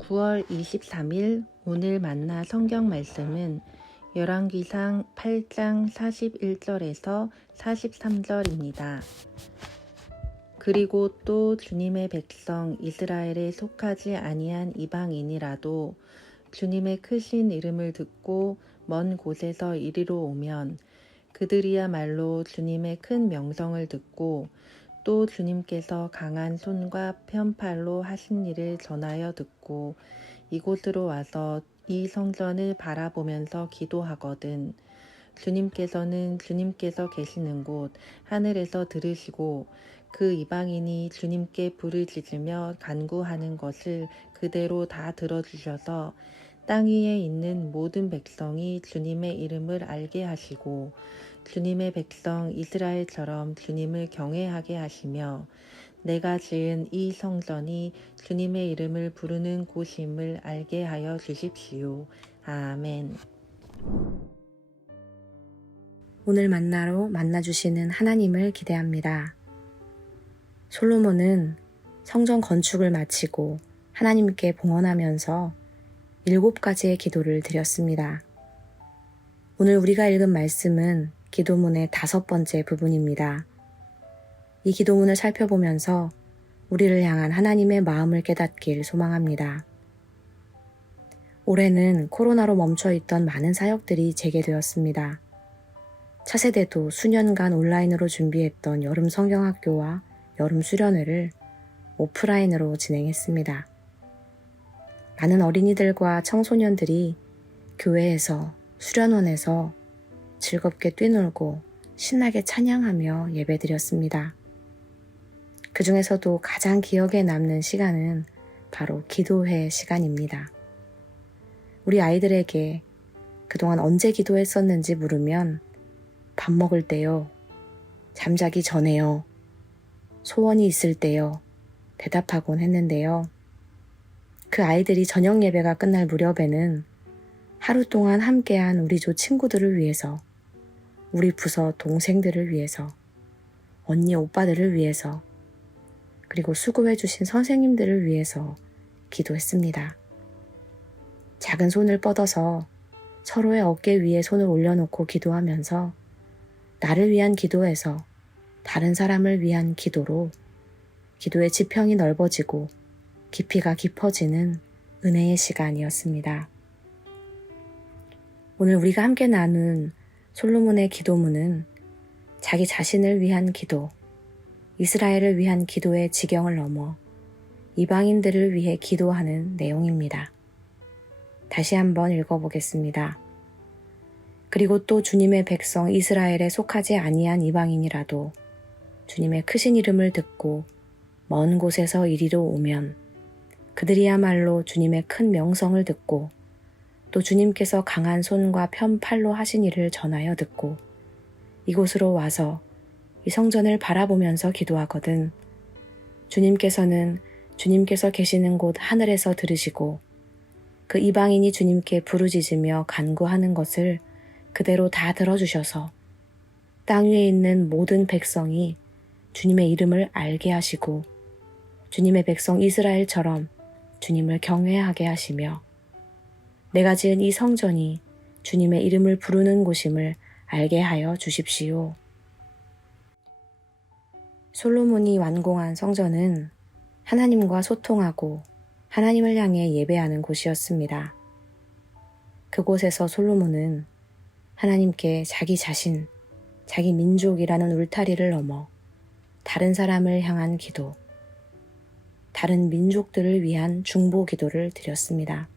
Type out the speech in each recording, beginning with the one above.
9월 23일 오늘 만나 성경 말씀은 열왕기상 8장 41절에서 43절입니다. 그리고 또 주님의 백성 이스라엘에 속하지 아니한 이방인이라도 주님의 크신 이름을 듣고 먼 곳에서 이리로 오면 그들이야말로 주님의 큰 명성을 듣고 또 주님께서 강한 손과 편팔로 하신 일을 전하여 듣고 이곳으로 와서 이 성전을 바라보면서 기도하거든. 주님께서는 주님께서 계시는 곳 하늘에서 들으시고 그 이방인이 주님께 부르짖으며 간구하는 것을 그대로 다 들어주셔서 땅 위에 있는 모든 백성이 주님의 이름을 알게 하시고 주님의 백성 이스라엘처럼 주님을 경외하게 하시며 내가 지은 이 성전이 주님의 이름을 부르는 곳임을 알게 하여 주십시오. 아멘. 오늘 만나러 만나주시는 하나님을 기대합니다. 솔로몬은 성전 건축을 마치고 하나님께 봉헌하면서 7가지의 기도를 드렸습니다. 오늘 우리가 읽은 말씀은 기도문의 5번째 부분입니다. 이 기도문을 살펴보면서 우리를 향한 하나님의 마음을 깨닫길 소망합니다. 올해는 코로나로 멈춰있던 많은 사역들이 재개되었습니다. 차세대도 수년간 온라인으로 준비했던 여름 성경학교와 여름 수련회를 오프라인으로 진행했습니다. 많은 어린이들과 청소년들이 교회에서, 수련원에서 즐겁게 뛰놀고 신나게 찬양하며 예배드렸습니다. 그 중에서도 가장 기억에 남는 시간은 바로 기도회 시간입니다. 우리 아이들에게 그동안 언제 기도했었는지 물으면 밥 먹을 때요, 잠자기 전에요, 소원이 있을 때요 대답하곤 했는데요. 그 아이들이 저녁 예배가 끝날 무렵에는 하루 동안 함께한 우리 조 친구들을 위해서, 우리 부서 동생들을 위해서, 언니 오빠들을 위해서, 그리고 수고해주신 선생님들을 위해서 기도했습니다. 작은 손을 뻗어서 서로의 어깨 위에 손을 올려놓고 기도하면서 나를 위한 기도에서 다른 사람을 위한 기도로 기도의 지평이 넓어지고 깊이가 깊어지는 은혜의 시간이었습니다. 오늘 우리가 함께 나눈 솔로몬의 기도문은 자기 자신을 위한 기도, 이스라엘을 위한 기도의 지경을 넘어 이방인들을 위해 기도하는 내용입니다. 다시 한번 읽어보겠습니다. 그리고 또 주님의 백성 이스라엘에 속하지 아니한 이방인이라도 주님의 크신 이름을 듣고 먼 곳에서 이리로 오면 그들이야말로 주님의 큰 명성을 듣고 또 주님께서 강한 손과 편팔로 하신 일을 전하여 듣고 이곳으로 와서 이 성전을 바라보면서 기도하거든. 주님께서는 주님께서 계시는 곳 하늘에서 들으시고 그 이방인이 주님께 부르짖으며 간구하는 것을 그대로 다 들어주셔서 땅 위에 있는 모든 백성이 주님의 이름을 알게 하시고 주님의 백성 이스라엘처럼 주님을 경외하게 하시며 내가 지은 이 성전이 주님의 이름을 부르는 곳임을 알게 하여 주십시오. 솔로몬이 완공한 성전은 하나님과 소통하고 하나님을 향해 예배하는 곳이었습니다. 그곳에서 솔로몬은 하나님께 자기 자신, 자기 민족이라는 울타리를 넘어 다른 사람을 향한 기도, 다른 민족들을 위한 중보 기도를 드렸습니다.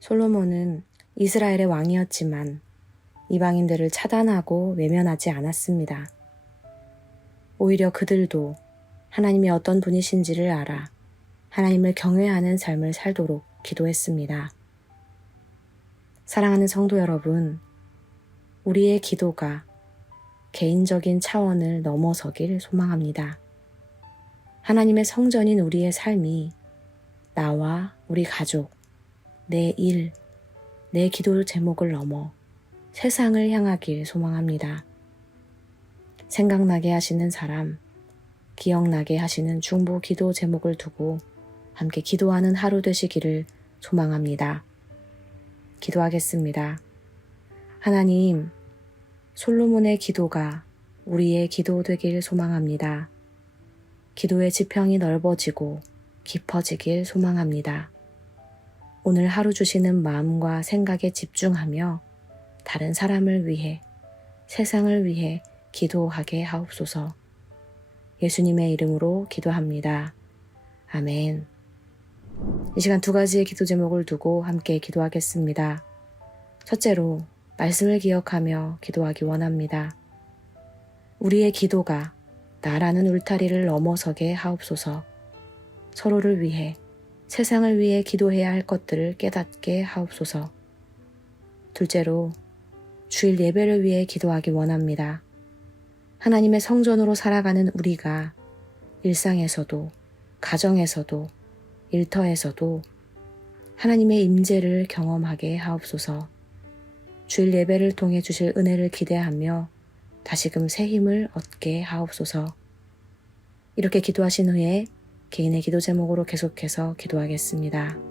솔로몬은 이스라엘의 왕이었지만 이방인들을 차단하고 외면하지 않았습니다. 오히려 그들도 하나님이 어떤 분이신지를 알아 하나님을 경외하는 삶을 살도록 기도했습니다. 사랑하는 성도 여러분, 우리의 기도가 개인적인 차원을 넘어서길 소망합니다. 하나님의 성전인 우리의 삶이 나와 우리 가족, 내 일, 내 기도 제목을 넘어 세상을 향하길 소망합니다. 생각나게 하시는 사람, 기억나게 하시는 중보 기도 제목을 두고 함께 기도하는 하루 되시기를 소망합니다. 기도하겠습니다. 하나님, 솔로몬의 기도가 우리의 기도 되길 소망합니다. 기도의 지평이 넓어지고 깊어지길 소망합니다. 오늘 하루 주시는 마음과 생각에 집중하며 다른 사람을 위해, 세상을 위해 기도하게 하옵소서. 예수님의 이름으로 기도합니다. 아멘. 이 시간 두 가지의 기도 제목을 두고 함께 기도하겠습니다. 첫째로, 말씀을 기억하며 기도하기 원합니다. 우리의 기도가 나라는 울타리를 넘어서게 하옵소서. 서로를 위해, 세상을 위해 기도해야 할 것들을 깨닫게 하옵소서. 둘째로, 주일 예배를 위해 기도하기 원합니다. 하나님의 성전으로 살아가는 우리가 일상에서도, 가정에서도, 일터에서도 하나님의 임재를 경험하게 하옵소서. 주일 예배를 통해 주실 은혜를 기대하며 다시금 새 힘을 얻게 하옵소서. 이렇게 기도하신 후에 개인의 기도 제목으로 계속해서 기도하겠습니다.